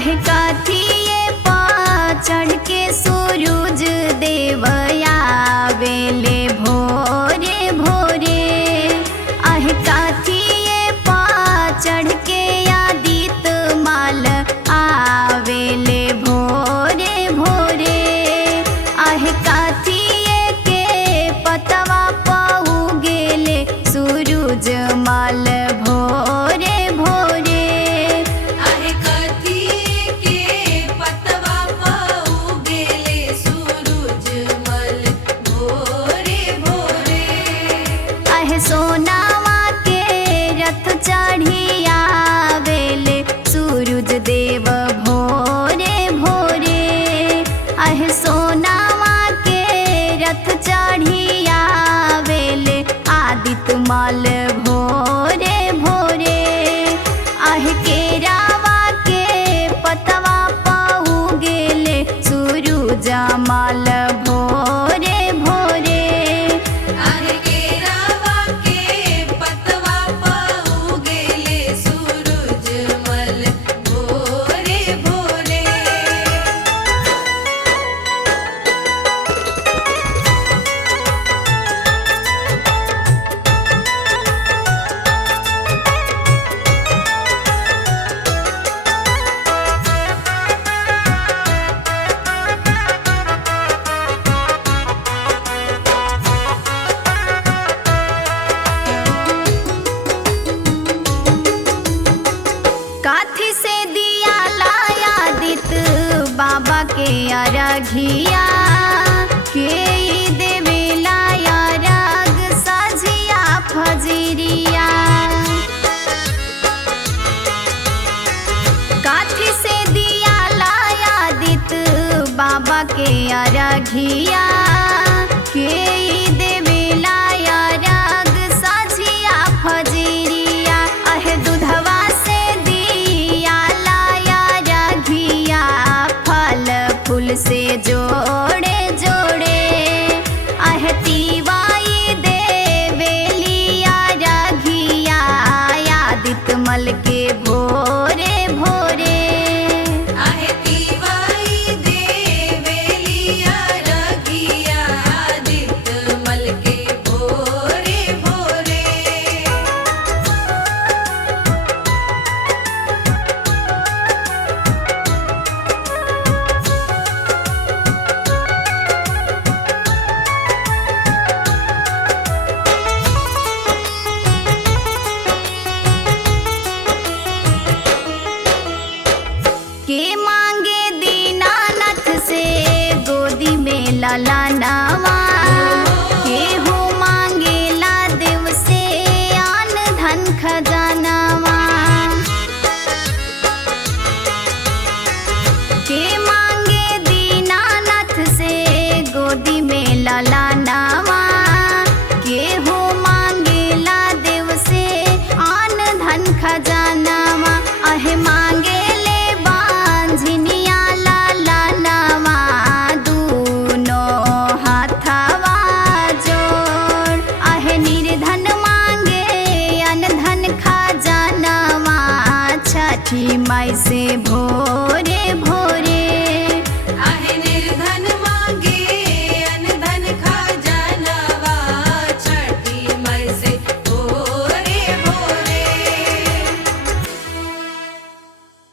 आहे काठिए पा चढ़ के सूरज देवया बेले भोरे भोरे। आहे काठिए पा चढ़ के आदित माल आवेले भोरे भोरे। आहे काठिए के पतवा पाऊ गेले सूरज माल भोरे भोरे। आहे काठिए के पतवा पाऊ गेले सूरज मल भोरे भोरे। आहे सोनावा के रथ चढ़ी आवेले सूरज देव भोरे भोरे। आहे सोनावा के रथ चढ़ी आवेले आदित्य माल भोरे भोरे। आहे केरावा के पतवा पाऊ गेले सूरज माल भोरे भोरे। आहे केरावा के पतवा पाऊ गेले सूरज मल भोरे भोरे। काठी से दिया लाया दित बाबा के अरघिया के ई देवे लाया राग साझिया फजरिया। काठी से दिया लाया दित बाबा के अरघिया के ई देवे लाया राग साझिया फजरिया। आहे दूधवा से दिया लाया रघिया फल फूल से जोड़े जोड़े। आहे तिवाई देवेलिया रघिया आदित्य मल के भोरे भोरे। आहे तिवाई देवेलिया रघिया आदित्य मल के भोरे भोरे। के मांगे दीनानाथ से गोदी में लाला नावा। केहू मांगे ला देव से आन धन खजानावा। के मांगे दीनानाथ से गोदी में लाला नावा। केहू मांगे ला देव से आन धन खजानावा। आहे मांगे ले बांझनिया लाला नावा दूनो हाथवा जोड़। आहे निर्धन मांगे अनधन खजानावा छठी माई से भोर